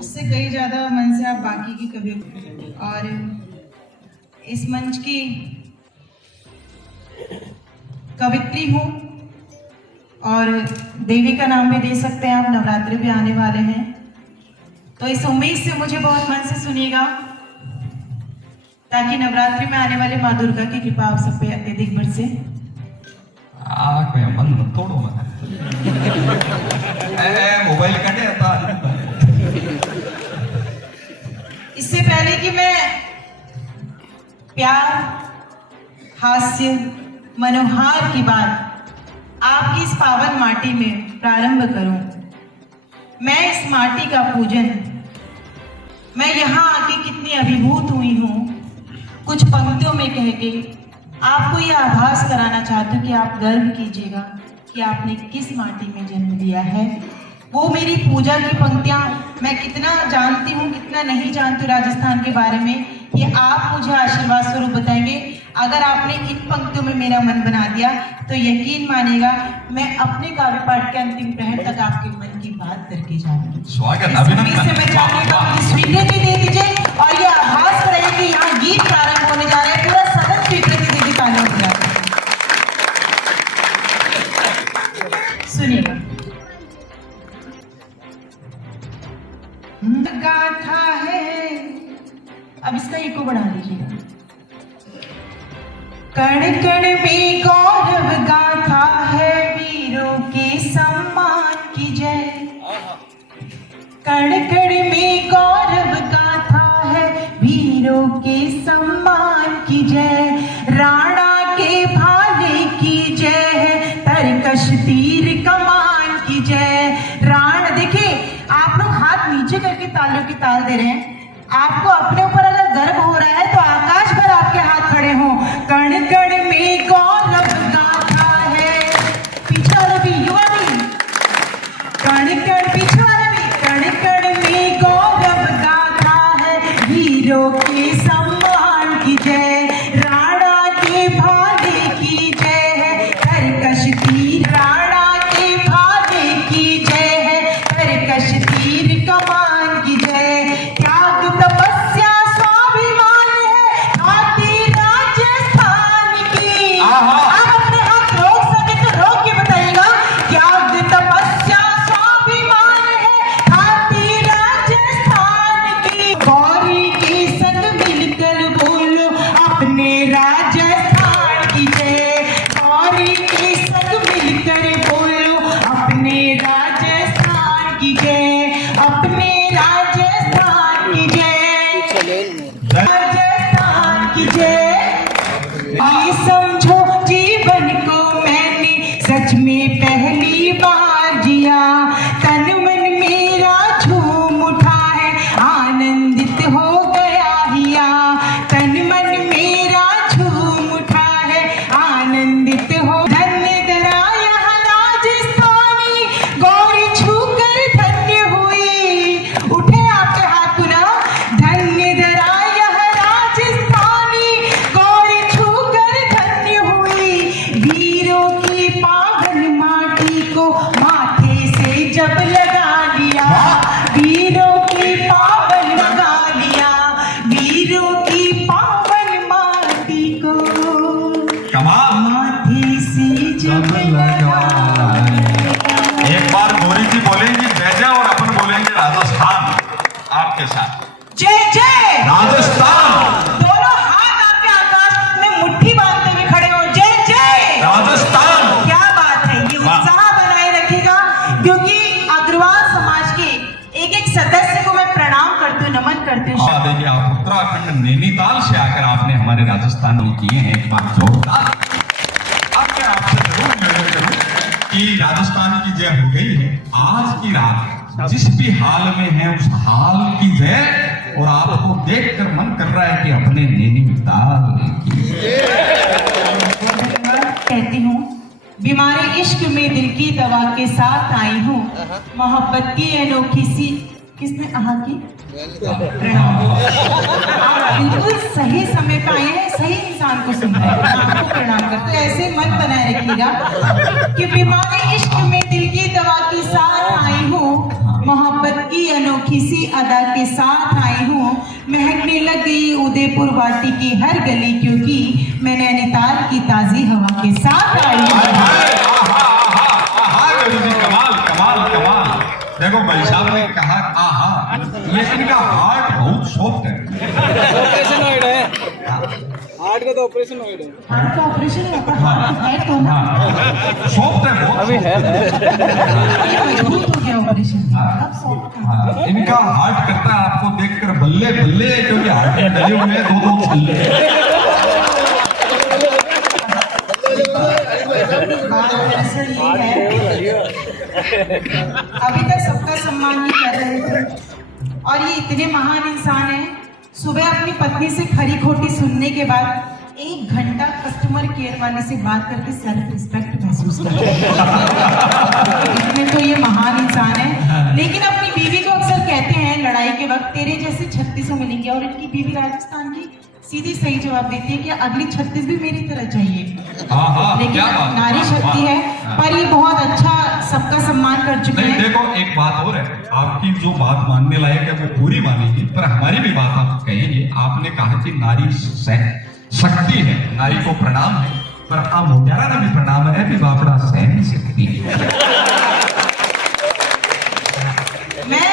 उससे कई ज्यादा मन से आप बाकी की कवि और इस मंच की कवित्री हूँ और देवी का नाम भी दे सकते हैं आप। नवरात्रि भी आने वाले हैं तो इस उम्मीद से मुझे बहुत मन से सुनिएगा ताकि नवरात्रि में आने वाले माँ दुर्गा की कृपा आप सब पे अत्यधिक बरसे। मन तोड़ो मोबाइल कटे आता। इससे पहले कि मैं प्यार, हास्य, मनोहार की बात आपकी इस पावन माटी में प्रारंभ करूं, मैं इस माटी का पूजन, मैं यहाँ आके कितनी अभिभूत हुई हूँ कुछ पंक्तियों में कह के आपको यह आभास कराना चाहती हूँ कि आप गर्व कीजिएगा कि आपने किस माटी में जन्म लिया है। वो मेरी पूजा की पंक्तियां मैं कितना जानती हूँ कितना नहीं जानती हूँ राजस्थान के बारे में, ये आप मुझे आशीर्वाद स्वरूप बताएंगे। अगर आपने इन पंक्तियों में मेरा मन बना दिया तो यकीन मानिएगा मैं अपने काव्य पाठ के अंतिम प्रहर तक आपके मन की बात करके जाऊंगी। स्वागत, अभिनंदन। से मैं चाहूंगा मुझे स्वीकृति दे दीजिए और ये आभास कराइए कि यहाँ गीत प्रारंभ होने जा रहे हैं। पूरा सदन स्वीकृति दे दी तालियों हो जाए। सुनिएगा। गाथा है, अब इसका इको बढ़ा लीजिएगा। कण कण में गौरव गाथा है, वीरों के सम्मान की जय। कण कण में गौरव गाथा है, वीरों के सम्मान की जय। राणा के भाले की जय है, तरकश तीर कमान की जय। राण देखिए आप लोग हाथ नीचे करके तालियों की ताल दे रहे हैं। आपको अपने ऊपर अगर गर्व हो रहा है तो आकाश भर आपके हाथ खड़े हों। कण कण में गौरव गाथा है, पीछे वाला भी, युवा भी, कण कण, पीछे वाला भी, कण कण में गौरव गाथा है, वीरों के सम्मान की जय। राणा के भाले की जय है, तरकश तीर, राणा के भाले की जय है, तरकश तीर कमान की जय। त्याग तपस्या स्वाभिमान है, खाती राजस्थान की। आप अपने हाथ रोक सके तो रोक के बताइएगा। त्याग तपस्या स्वाभिमान है, खाती राजस्थान की। गौरी के संग मिलकर बोलो अपने राजस्थान की जय। गौरी के संग मिलकर बोलो अपने राजस्थान की जय, अपने राजस्थान की जय, राजस्थान की जय। ये समझो जीवन को मैंने सच में पहली बार जिया। तन मन मेरा झूम उठा है, आनंदित हो गया हिया। तन मन मेरा झूम उठा है, आनंदित हो। धन्य धरा यहाँ राजस्थानी, गौरी छूकर धन्य हुई। उठे आपके हाथ पुनः। धन्य धरा यहाँ राजस्थानी, गौरी छूकर धन्य हुई। वीरों की पावन माटी को माथे से जब लगा लिया, वीरों की पावन लगा लिया, वीरों की पावन माटी को कमाल, माथे से जब लगा। एक बार गौरी जी बोलेंगी जय जय और अपन बोलेंगे राजस्थान आपके साथ। जय जय राजस्थान, दोनों हाथ आपके आकाश में मुट्ठी बांधते हुए खड़े हो। जय जय राजस्थान। क्या बात है, ये उत्साह बनाए रखिएगा क्योंकि अग्रवाल समाज के एक एक सदस्य को मैं प्रणाम करती हूँ, नमन करती हूँ। देखिए आप उत्तराखंड नैनीताल से आकर आपने हमारे राजस्थान में किए हैं एक बार जोरदार। अब मैं आपसे जरूर निवेदन करूं कि राजस्थान की जय हो गई है। आज की रात जिस भी हाल में है उस हाल की जय, और आपको देखकर मन कर रहा है कि अपने नैनीताल की कहती हूँ। बीमारी इश्क में दिल की दवा के साथ आई हूँ, मोहब्बत की अनोखी सी। किसने आहा की? प्रणाम। आप बिल्कुल सही समय पे आए हैं, सही इंसान को सुन रहे हैं। आपको प्रणाम करते हैं। ऐसे मन बनाए रखिएगा कि बीमारी इश्क में दिल की दवा के साथ आई हूँ, सी अदा के साथ आई हूँ, महकने लग गई उदयपुर वाटी की हर गली, क्योंकि मैं नैनीताल की ताजी हवा के साथ आई हूँ। कमाल कमाल कमाल। देखो भाई साहब ने कहा आहा, लेकिन इनका हार्ट बहुत सॉफ्ट है। ऑपरेशन हुआ है, हार्ट का तो ऑपरेशन हुआ है। हार्ट का ऑपरेशन है तो ना, सॉफ्ट है बहुत। अभी है मजबूत हो गया ऑपरेशन। अब सॉफ्ट है। हाँ, इनका हार्ट करता है आपको देखकर बल्ले बल्ले, क्योंकि हार्ट में डले हुए हैं दो छल्ले। दरअसल ये है, अभी तक सबका सम्मान ही कर रहे थे, और ये इतने महान इंसान हैं, सुबह अपनी पत्नी से खरी खोटी सुनने के बाद 1 घंटा कस्टमर केयर वाले से बात करके सेल्फ रिस्पेक्ट महसूस करते हैं। इसमें तो ये महान इंसान है। लेकिन अपनी बीवी को अक्सर कहते हैं लड़ाई के वक्त, तेरे जैसे 36 मिलेंगे, और इनकी बीवी राजस्थान की सीधी सही जवाब देती है कि अगली 36 भी मेरी तरह चाहिए। लेकिन नारी शक्ति है, पर ये बहुत अच्छा सबका सम्मान कर चुके नहीं, हैं। देखो एक बात और है, आपकी जो बात मानने लायक है वो पूरी मानेगी, पर हमारी भी बात आप कहेंगे। आपने कहा कि नारी शक्ति है, नारी को प्रणाम है, पर आप मोटारा ने भी प्रणाम है भी बापड़ा सहन शक्ति है। मैं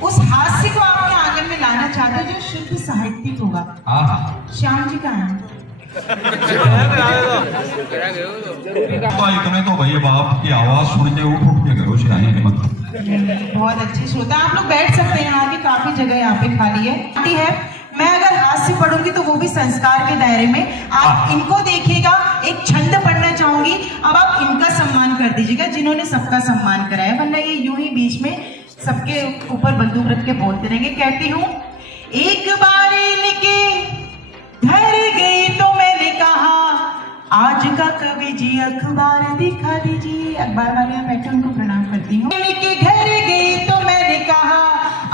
उस हास्य को आपके आंगन में लाना चाहता हूँ जो शुद्ध साहित्यिक होगा। श्याम जी कहाँ हैं? इतने तो भैया बाप की आवाज सुन के उठ के घरों से आए हैं। बहुत अच्छे श्रोता, आप लोग बैठ सकते हैं, यहाँ की काफी जगह यहाँ पे खाली है। मैं अगर हास्य पढ़ूंगी तो वो भी संस्कार के दायरे में। आप इनको देखिएगा, एक छंद पढ़ना चाहूंगी, अब आप इनका सम्मान कर दीजिएगा जिन्होंने सबका सम्मान कराया, वरना ये यूं ही बीच में सबके ऊपर बंदूक रख के बोलते रहेंगे। कहती हूँ, एक बार इनके घर गई तो मैंने कहा, आज का कवि जी अखबार दिखा दीजिए। अखबार वाले यहाँ बैठे, उनको प्रणाम करती हूँ। इनके घर गई तो मैंने कहा,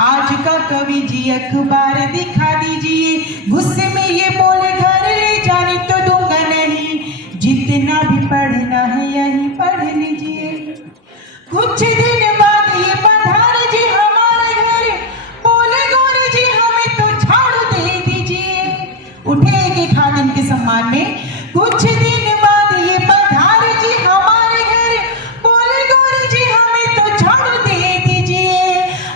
आज का कवि जी अखबार दिखा दीजिए। गुस्से में ये बोले, घर ले जाने तो दूंगा नहीं, जितना भी पढ़ना है यही पढ़ लीजिए। कुछ दिन बाद ये पधार जी हमारे घर, बोले गौरी जी हमें तो झाड़ू दे दीजिए। उठे एक खादिम के सम्मान में। कुछ दिन बाद ये पधार जी हमारे घर, बोले गौरी जी हमें तो झाड़ू दे दीजिए।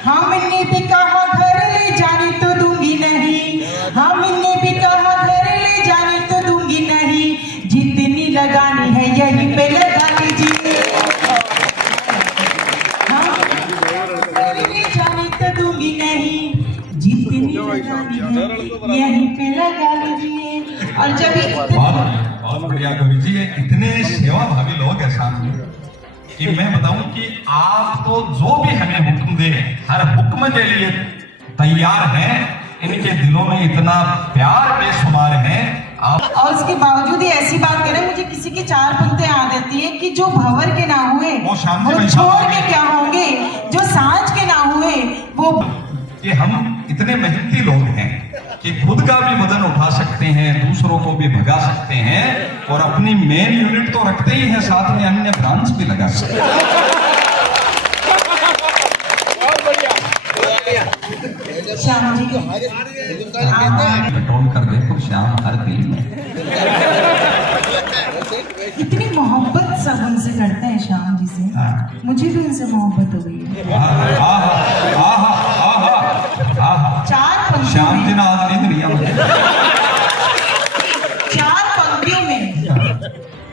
हमने भी कहा घर ले जाने तो दूंगी नहीं, हमने भी कहा घर ले जाने तो दूंगी नहीं, जितनी लगानी है यहीं पे लगा लीजिए। दूंगी नहीं, जितनी लगानी है यहीं पे लगा लीजिए। और जब बहुत बढ़िया गुरु जी, इतने सेवा भावी लोग हैं सामने कि मैं बताऊं कि आप तो जो भी हमें हुक्म दे, हर हुक्म के लिए तैयार हैं। इनके दिलों में इतना प्यार बेशुमार है। और उसके बावजूद ही ऐसी बात करें, मुझे किसी की 4 पंक्ति याद आती है कि जो भंवर के ना हुए वो छोड़ के क्या होंगे, जो सांझ के ना हुए वो। कि हम इतने मेहनती लोग हैं कि खुद का भी वजन उठा सकते हैं, दूसरों को भी भगा सकते हैं, और अपनी मेन यूनिट तो रखते ही हैं, साथ में अन्य ब्रांच भी लगा सकते हैं। श्याम जी कंट्रोल कर देखो, श्याम हर दिल में इतनी मोहब्बत सब उनसे करते हैं, श्याम जी से। मुझे भी उनसे मोहब्बत हो गई है। 4 पंक्तियों श्याम जी ना नींद नहीं आती। 4 पंक्तियों में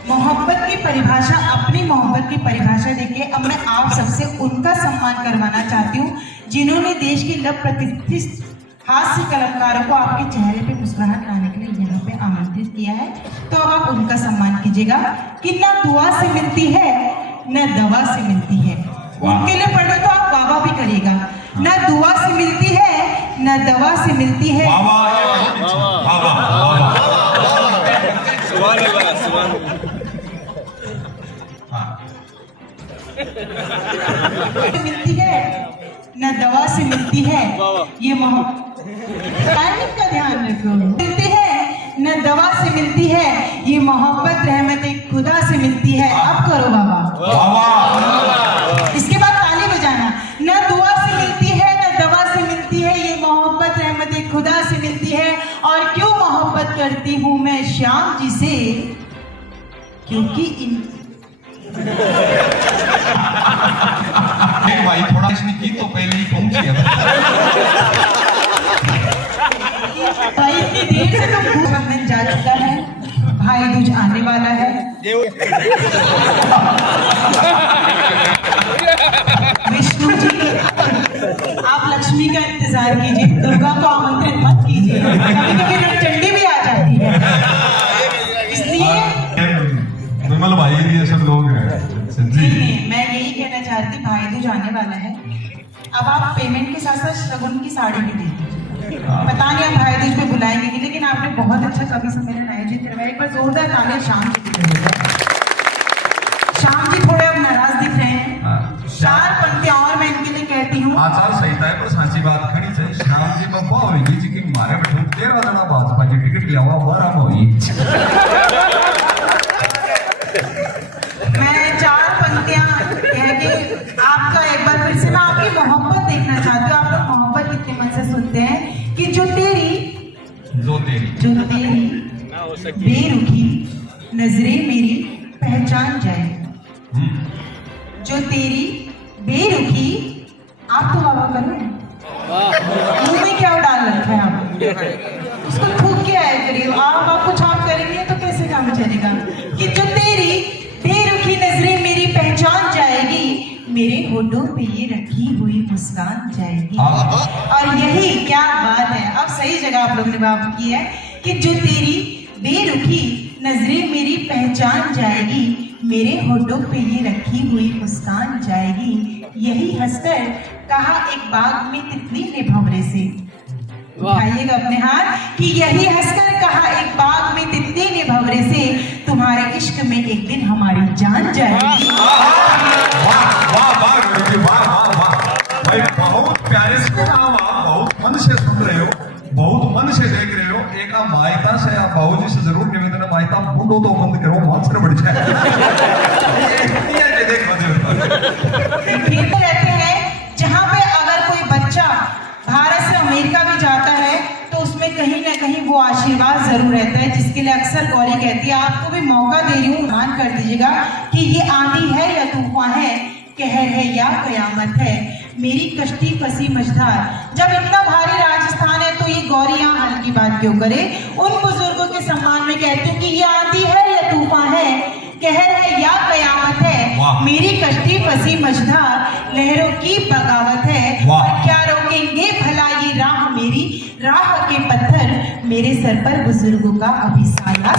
मोहब्बत की परिभाषा, अपनी मोहब्बत की परिभाषा देके अब मैं आप सबसे उनका सम्मान करवाना चाहती हूँ जिन्होंने देश के लव प्रतिष्ठित हास्य कलाकारों को आपके चेहरे पे मुस्कुराहट लाने के लिए यहाँ पे आमंत्रित किया है। तो अब आप उनका सम्मान कीजिएगा कि ना दुआ से मिलती है न दवा से मिलती है। उनके लिए पढ़ो तो आप वाह भी करिएगा। न दुआ से मिलती है न दवा से मिलती है, मिलती है न दवा से मिलती है ये मोहब्बत का ध्यान रखो। मिलती है न दवा से मिलती है ये मोहब्बत, रहमत खुदा से मिलती है। अब करो बाबा, इसके बाद ताली बजाना। न दुआ से मिलती है न दवा से श्याम जी से, क्योंकि इन भाई थोड़ा इसने की तो पहले ही पहुंची है। भाई इतनी देर से तो रक्षाबंधन जा चुका है, भाई दूज आने वाला है। विष्णु जी, आप लक्ष्मी का इंतजार कीजिए, दुर्गा को आमंत्रित मत कीजिए, कभी कभी रंगचंडी भी आ जाती है, इसलिए विमल भाई ये सब लोग हैं। नहीं, मैं यही कहना चाहती, भाई दूज आने वाला है, अब आप पेमेंट के साथ साथ शगुन की साड़ी भी दे दीजिए। पता नहीं आप भाई दूज में बुलाएंगे कि, लेकिन आपने बहुत अच्छा कवि सम्मेलन आयोजित करवाया, एक बार जोरदार तालियां श्याम जी की तरफ। श्याम जी थोड़े अब नाराज दिख रहे हैं, 4 पंक्तियां और मैं इनके लिए कहती हूँ। आचार संहिता है पर सांची बात खड़ी है। श्याम जी बप्पा होगी जी कि मारे बैठे 13 जना भाजपा की टिकट लिया हुआ बारह होई। मैं 4 पंक्तियां कह के आपका एक बार फिर से मैं आपकी मोहब्बत देखना चाहती हूँ। आप लोग मोहब्बत कितने मन से सुनते हैं कि जो तेरी बेरुखी नजरें मेरी पहचान जाए, जो तेरी बेरुखी, आप तो बाबा करो मुंह में क्या डाल रखा है आपने, उसको थूक के आया करिए। आप कुछ आप करेंगे तो कैसे काम चलेगा। कि जो तेरी बेरुखी नजरें मेरी पहचान जाएगी, मेरे होठों पे ये रखी हुई मुस्कान जाएगी। और यही क्या बात है, अब सही जगह आप लोगों ने बात की है कि जो तेरी बेरुखी नजरें मेरी पहचान जाएगी, मेरे होठों पे ये रखी हुई मुस्कान जाएगी। यही हंसकर कहा एक बाग में तितली ने भंवरे से, उठाइएगा अपने हाथ, कि यही हंसकर कहा एक बाग में तितली ने भंवरे से, तुम्हारे इश्क में एक दिन हमारी जान जाएगी। भाई बहुत प्यारे से आप बहुत मन से सुन रहे हो, बहुत मन से देख रहे हो। एक मायता से आप बाबूजी से जरूर निवेदन है, मायता बूढ़ो तो बंद करो, मास्टर बढ़ जाए। खेलते रहते हैं जहाँ पे अगर कोई बच्चा भारत से अमेरिका भी जाता है तो उसमें कहीं ना कहीं वो आशीर्वाद जरूर रहता है, जिसके लिए अक्सर गौरी कहती है, आपको भी मौका दे रही हूँ, मान कर दीजिएगा कि ये आंधी है या तूफान है, कहर है या कयामत है, मेरी कश्ती फंसी मझधार। जब इतना भारी राजस्थान है तो ये गौरी यहाँ हल्की बात क्यों करे। उन बुजुर्गों के सम्मान में कहती हूँ कि ये आंधी है या तूफान है, कहर है या कयामत है, मेरी कश्ती फंसी मझधार, लहरों की बगावत है, और क्या रोकेंगे भला ये राह, मेरी राह के पत्थर मेरे सर पर बुजुर्गों का अभी साया।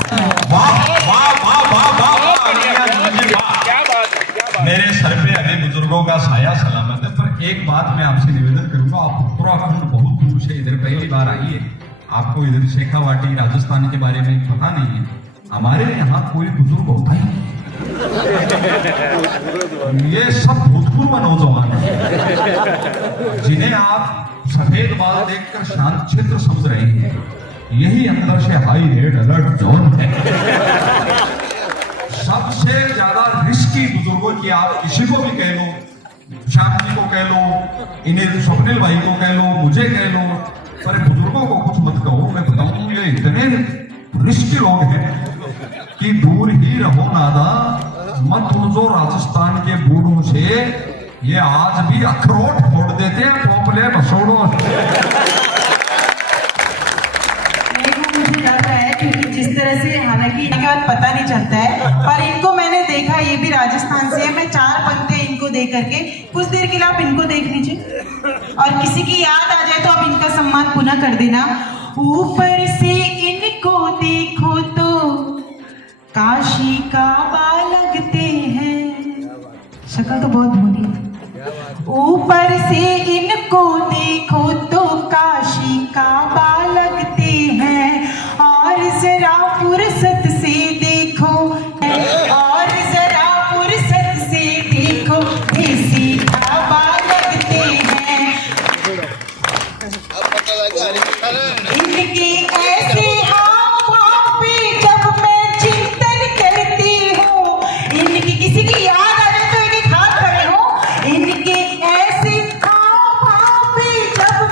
मेरे सर पे अभी बुजुर्गों का साया सलामत है। पर एक बात मैं आपसे निवेदन करूंगा, आप उत्तराखंड बहुत दूर से इधर पहली बार आई है, आपको इधर शेखावाटी राजस्थान के बारे में पता नहीं है। हमारे यहाँ कोई बुजुर्ग होता ही नहीं, ये सब भूतपूर्व नौजवान हैं जिन्हें आप सफेद बाल देखकर शांत क्षेत्र समझ रहे हैं। यही अंदर से हाई रेड अलर्ट जोन है। सबसे ज्यादा रिस्की बुजुर्गों की, आप किसी को भी कह लो, श्याम जी को कह लो, इन्हें स्वप्निल भाई को कह लो, मुझे कह लो, पर बुजुर्गों को कुछ मत कहो। मैं बताऊं ये इतने रिस्की लोग हैं कि दूर ही रहो नादा, मत उलझो राजस्थान के बूढ़ों से, ये आज भी अखरोट फोड़ देते हैं, टोपले मसोड़ो। मुझे लग रहा है क्योंकि जिस तरह से, हालांकि इनके बाद पता नहीं चलता है, पर इनको मैंने देखा, ये भी राजस्थान से है। मैं 4 पंक्तियां इनको देख करके, कुछ देर के लिए आप इनको देख लीजिए, और किसी की याद आ जाए तो आप इनका सम्मान पुनः कर देना। ऊपर से इनको देखो तो काशी का बाल लगते हैं, शक्ल तो बहुत भोली है। ऊपर से इनको देखो तो काशी का बाल लगते हैं, और जरा फुर्सत से देखो, और जरा फुर्सत से देखो, देसी का बाल लगते हैं। इनके ऐसे हाव भाव पे जब मैं चिंतन करती हूँ, इनकी किसी की याद आ जाए तो एक हाथ खड़े हो, इनके ऐसे हाव भाव पे जब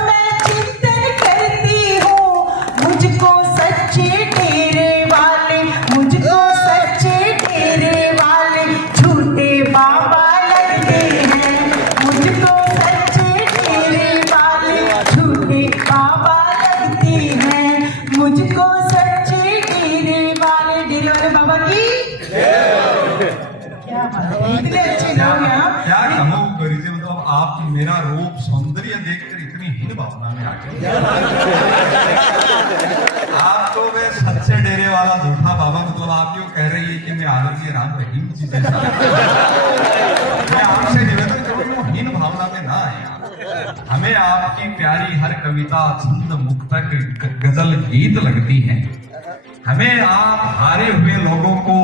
मेरा रूप सौंदर्य देखकर इतनी हीन भावना में आके आप तो वे सच्चे डेरे वाला झूठा बाबा, मतलब आप यूं कह रही है कि मैं आदरणीय राम रहीम जी जैसा। मैं आपसे निवेदन करूँ हीन भावना में ना आए। हमें आपकी प्यारी हर कविता, छंद, मुक्तक, गजल, गीत लगती है। हमें आप हारे हुए लोगों को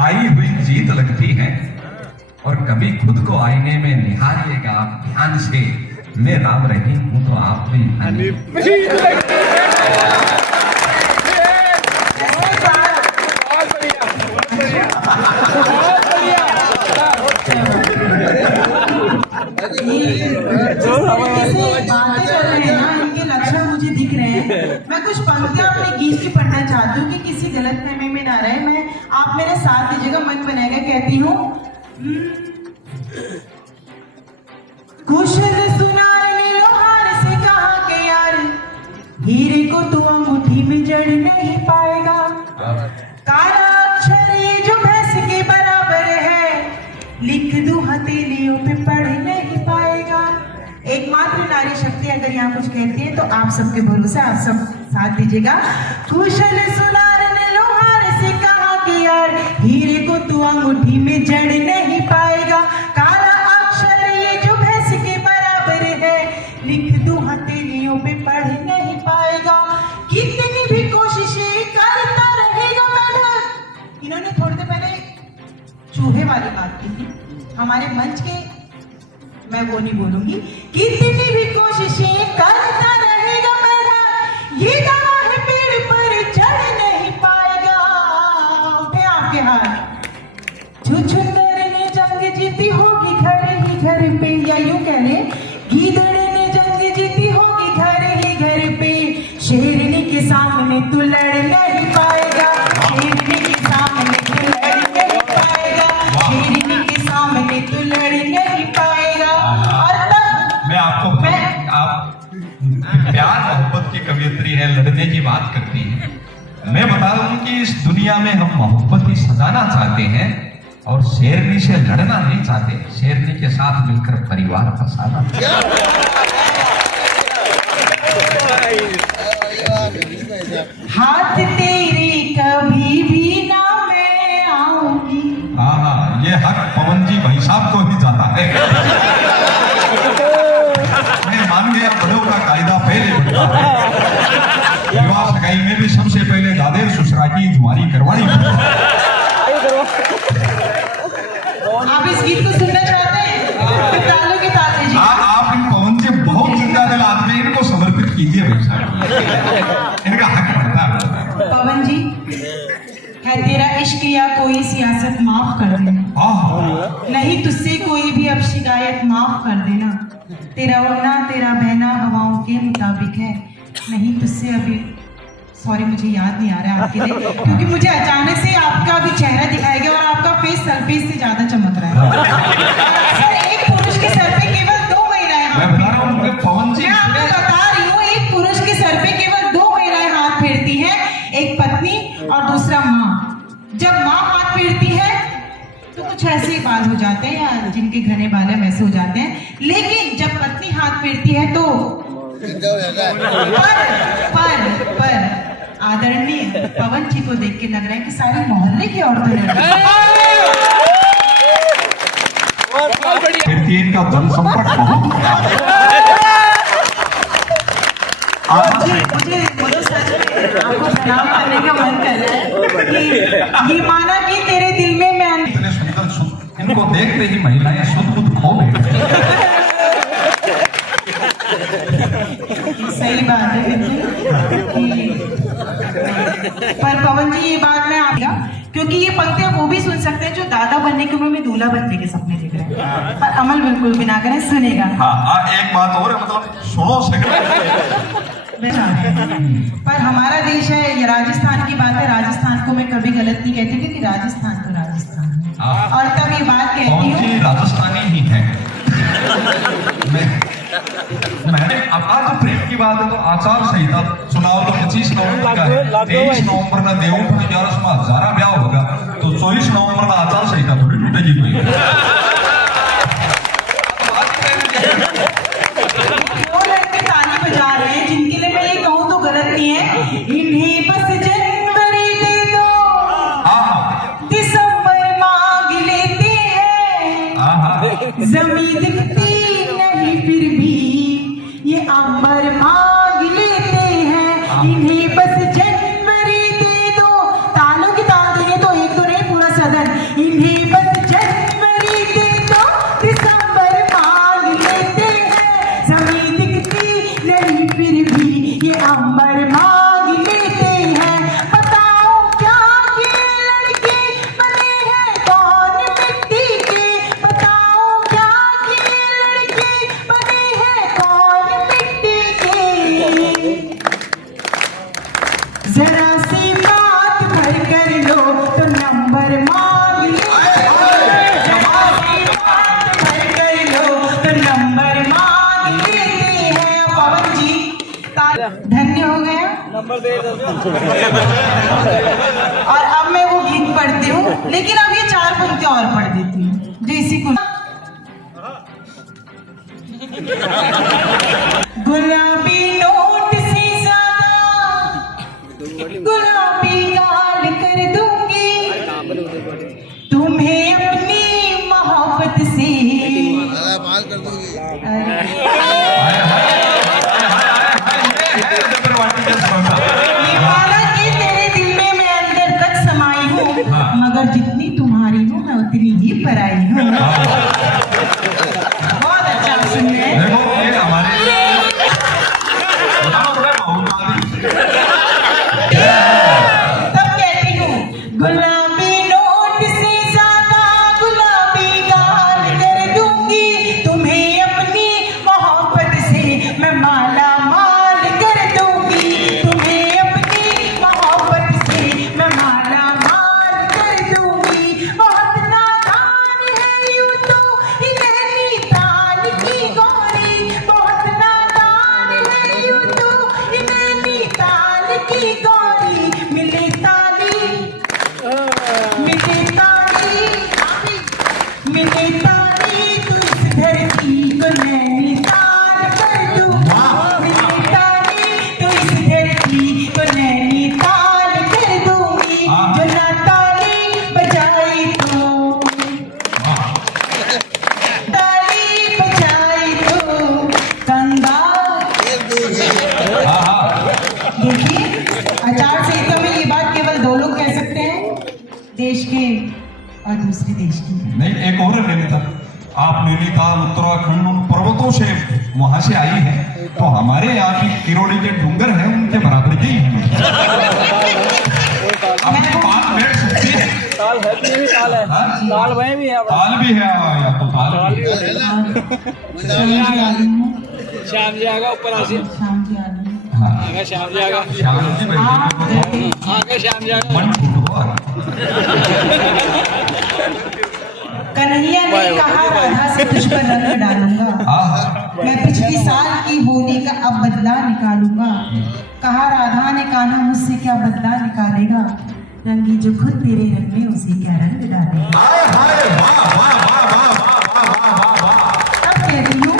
आई हुई जीत लगती है। और कभी खुद को आईने में निहारिएगा आप ध्यान से, मैं राम रहीम हूं तो आप भी मुझे दिख रहे हैं। मैं कुछ पंक्तियां अपने गीत की पढ़ना चाहती हूँ कि किसी गलतफहमी में ना रहे। मैं आप मेरा साथ दीजिएगा, मन बनाएगा। कहती हूँ, कुशल सुनार ने लोहार से कहा कि यार हीरे को तू अंगूठी में जड़ नहीं पाएगा। काला अक्षर ये जो भैंस के बराबर है, लिख दूं हथेलियों पे पढ़ नहीं पाएगा। एकमात्र नारी शक्ति अगर यहाँ कुछ कहती है तो आप सबके भरोसे, आप सब साथ दीजिएगा। कुशल सुनार ने लोहार से कहा कि यार हीरे को तू अंगूठी में जड़ नहीं पाएगा। काला अक्षर ये जो भैंस के बराबर है, लिख दूं हथेलियों पे पढ़ नहीं पाएगा। कितनी भी कोशिशें करता रहेगा मेहनत। इन्होंने थोड़ी देर पहले चूहे वाली बात की थी हमारे मंच के, मैं वो नहीं बोलूंगी। कितनी भी कोशिशें करता रहेगा मेहनत, ये दावा है पेड़ पर चढ़ नहीं पाएगा। उठे आपके हाथ। छुछुंदर ने जंग जीती होगी घर ही घर पे, या यूं कह ले गीदड़ ने जंग जीती होगी घर ही घर पे। शेरनी के सामने तू लड़ नहीं पाएगा, शेरनी के सामने तू लड़ नहीं पाएगा, शेरनी के सामने तू लड़ नहीं पाएगा। और तब मैं आपको आप प्यार मोहब्बत की कवियत्री है, लड़ने की बात करती है। मैं बता दूं कि इस दुनिया में हम मोहब्बत ही सजाना चाहते हैं और शेरनी से लड़ना नहीं चाहते, शेरनी के साथ मिलकर परिवार बसाना। हाथ तेरी कभी भी ना मैं आऊंगी। हाँ, ये हक पवन जी भाई साहब को ही जाता है। मैं मान गया बड़ों का कायदा पहले बनता है। विवाह सगाई में भी सबसे पहले दादेर ससुरा की जुआरी करवानी पड़ती है। आप इस गीत को सुनना चाहते हैं? फिर तालों के ताल दीजिए। आप इन पवन से बहुत जिंदा दिल आदमी, इनको समर्पित कीजिए भाई साहब, इनका हक बनता है। पवन जी, है तेरा इश्क या कोई सियासत माफ कर देना, नहीं तुझसे कोई भी अब शिकायत माफ कर देना। तेरा उड़ना तेरा बहना हवाओं के मुताबिक है, नहीं तुझसे अभी, सॉरी मुझे याद नहीं आ रहा है आपके लिए, क्योंकि मुझे अचानक से आपका भी चेहरा दिखाया गया और आपका फेस सरफेस से ज्यादा चमक रहा है। सर, एक पुरुष के सर पे केवल 2 महिलाएं हाथ फेरती हैं। पवन जी, मैं आपको बता रही हूँ, एक पुरुष के सर पे केवल 2 महिलाएं हाथ फेरती हैं, एक पत्नी और दूसरा माँ। जब माँ हाथ फेरती है तो कुछ ऐसे ही बाल हो जाते हैं, या जिनके घने बाल है वैसे हो जाते हैं, लेकिन जब पत्नी हाथ फेरती है तो पर आदरणीय पवन जी को देख के लग रहा है कि सारे मोहल्ले की औरतें इनका जनसंपर्क मुझे सच में आपको प्रणाम करने का मन कर रहा है कि ये माना कि तेरे दिल में मैं इतने सुंदर इनको देखते ही महिलाएं सुध खो गई। सही बात है पर पवन जी, ये बात मैं आपका, क्योंकि ये पंक्तियां वो भी सुन सकते हैं जो दादा बनने की उम्र में दूल्हा बनने के सपने देख रहे हैं, पर अमल बिल्कुल भी ना करें, सुनेगा। हाँ, एक बात और है, मतलब सुनो पर हमारा देश है, ये राजस्थान की बात है, राजस्थान को मैं कभी गलत नहीं कहती, क्योंकि राजस्थान तो राजस्थान है। और तब ये बात कहती हूँ, राजस्थानी ही है। मैंने अब आज प्रेम की बात है तो आचार संहिता चुनाव तो 25 नवंबर का है, 23 नवंबर ना देवउठ 11 में हजारा ब्याह होगा, तो 24 नवंबर ना आचार संहिता थोड़ी टूटेगी कोई। नंबर दे दो। और अब मैं वो गीत पढ़ती हूँ, लेकिन अब ये 4 पंक्तियां और पढ़ देती हूँ जो इसी को। गुलाबी नोट से ज्यादा गुलाबी गाल कर दूंगी तुम्हें अपनी मोहब्बत से। ये माना कि तेरे दिल में मैं अंदर तक समाई हूँ, मगर जितनी तुम्हारी हूँ मैं उतनी ही पराई हूँ। बहुत अच्छा सुनिए। देखो ये हमारे तब कहती हूँ गुलाबी नोट से ज्यादा गुलाबी गाल कर दूंगी तुम्हें अपनी मोहब्बत से। मैं माला माल कर दूंगी तुम्हें अपनी मोहब्बत से। मैं माला माल कर दूंगी। बहुत नादान है यूं तो ये नैनीताल की गोरी। बहुत नादान है यूं तो ये नैनीताल की गोरी। मिले ताली मिले ताली तू इस धरती को नैनीताल कर दूं। मिले ताली तू इस धरती को नैनीताल कर दूंगी। जो ना ताली बजाई तो ताली बजाई तो कंगाल। देखिए आचार संहिता में ये बात केवल 2 लोग कह सकते हैं, देश के और दूसरे देश की। नहीं, एक और है नैनीताल। आप नैनीताल उत्तराखंड उन पर्वतों से वहां से आई है, तो हमारे यहाँ की किरोड़ी के डूंगर है उनके बराबर की है। अपनी बात बैठ सकती है। ताल है भी, भी ताल है। हाँ? ताल वहीं भी है। ताल भी है या तो ताल भी है। शाम जी आएगा ऊपर आसी। शाम की आदमी हाँ, आएगा शाम जी आएगा। श्याम जी भाई आगे शाम जी आएगा। मन फुटबॉल। कन्हैया ने कहा राधा से तुझ पर रंग डालूंगा। मैं पिछली साल की होली का अब बदला निकालूंगा। कहा राधा ने कान्हा मुझसे क्या बदला निकालेगा। रंगी जो खुद तेरे रंग में उसे क्या रंग डालेगा। अब कहती हूँ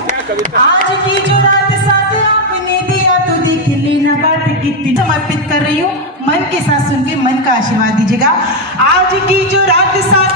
आज की जो रात साथ आपने दिया तो देख लेना बात कितनी समर्पित कर रही हूँ। मन के साथ सुन के मन का आशीर्वाद दीजिएगा। आज की जो रात साथ